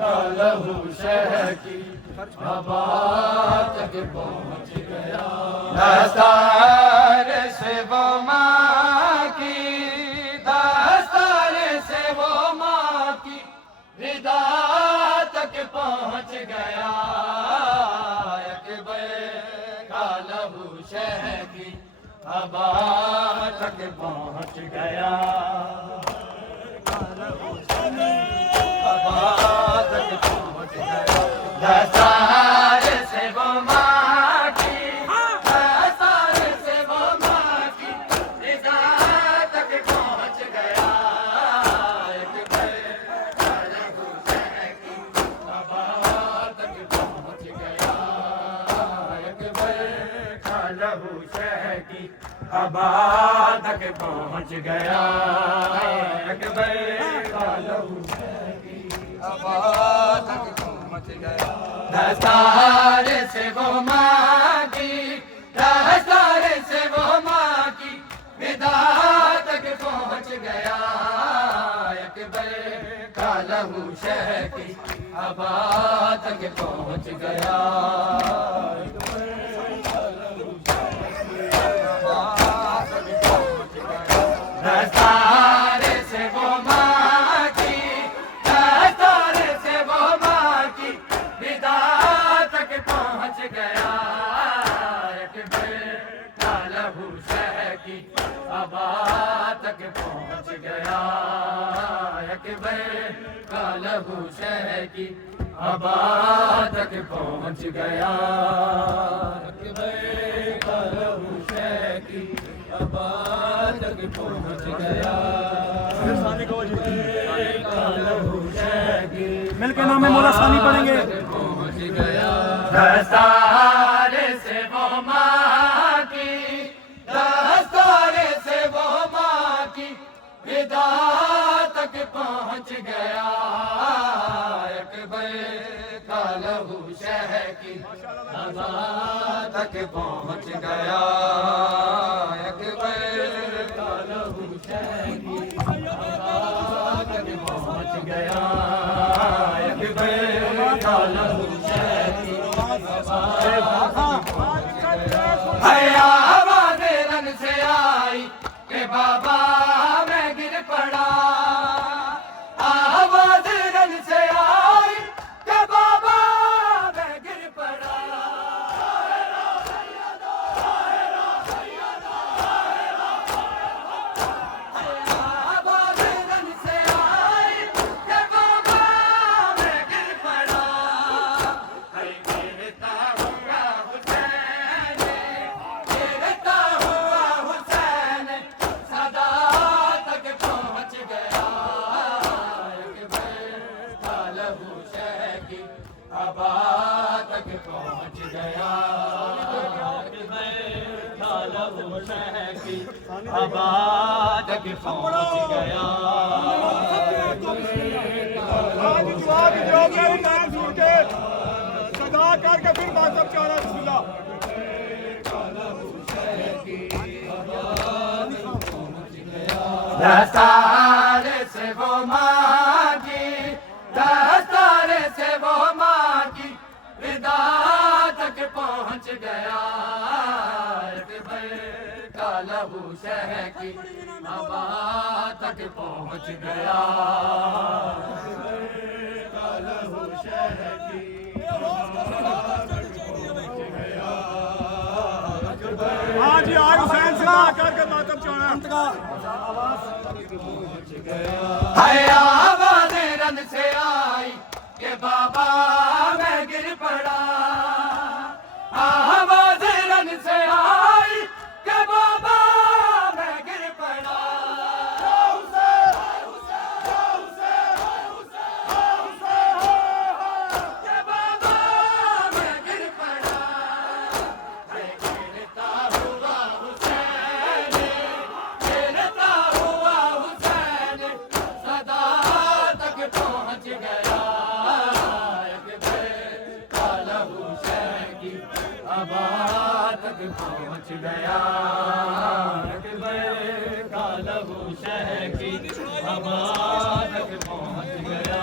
لہو شہ کی ہوا تک پہنچ گیا دستار سے وہ ماں کی دستار سے وہ ماں کی ردا تک پہنچ گیا اکبر کا لہو شہ کی ہوا تک پہنچ گیا دستار سے وہ ماں کی دستار سے وہ ماں کی رضا تک پہنچ گیا اکبر کا لہو شہ کی ہوا تک پہنچ گیا اکبر کا لہو شہ کی ہوا تک پہنچ گیا اکبر کا لہو شہ کی ہوا تک پہنچ گیا دستار سے وہ ماں کی دستار سے وہ ماں کی ردا تک پہنچ گیا اکبر کا لہو شہ کی ہوا تک پہنچ گیا دستار سے وہ ماں کی دستار سے وہ ماں کی ردا تک پہنچ گیا اکبر کا لہو شہ کی ہوا تک پہنچ گیا اکبر کا لہو شہ کی ہوا تک پہنچ گیا اکبر کا لہو شہ کی ہوا تک پہنچ گیا مل کے نام مولا ثانی پڑھیں گے پہنچ گیا دستار سے وہ ماں کی دستار سے وہ ماں کی ردا تک پہنچ گیا اکبر کا لہو شہ کی ہوا تک پہنچ گیا اکبر کا لہو شہ کی ہوا تک پہنچ گیا اکبر کا لہو شہ کی ہوا تک پہنچ گیا آواز رن سے آئی کہ بابا میں گر پڑا آواز رن سے آئی کہ بابا میں گر پڑا آواز رن سے آئی کہ بابا میں گر پڑا گرتا ہوا حسین گرتا ہوا حسین صدا تک پہنچ گیا اکبر کا لہو شہ کی ہوا تک پہنچ گیا اکبر کا لہو شہ کی ہوا تک پہنچ گیا صدا کر کے پھر بات سب چاہ رہا دستار سے وہ ماں کی دستار سے وہ ماں کی ردا تک پہنچ گیا اکبر کا لہو شہ کی ہوا تک پہنچ گیا اکبر کا لہو شہ کی ہاں جی آج حسین صدا کر کے ماتم چاہنا ہے آواز رن سے آئی کہ بابا میں گر پڑا آواز رن سے آئی کہ بابا میں گر پڑا کہ بابا میں گر پڑا گرتا ہوا حسین گرتا ہوا حسین صدا تک پہنچ گیا اکبر کا لہو شہ کی ہوا تک پہنچ گیا اکبر کا لہو شہ کی ہوا تک پہنچ گیا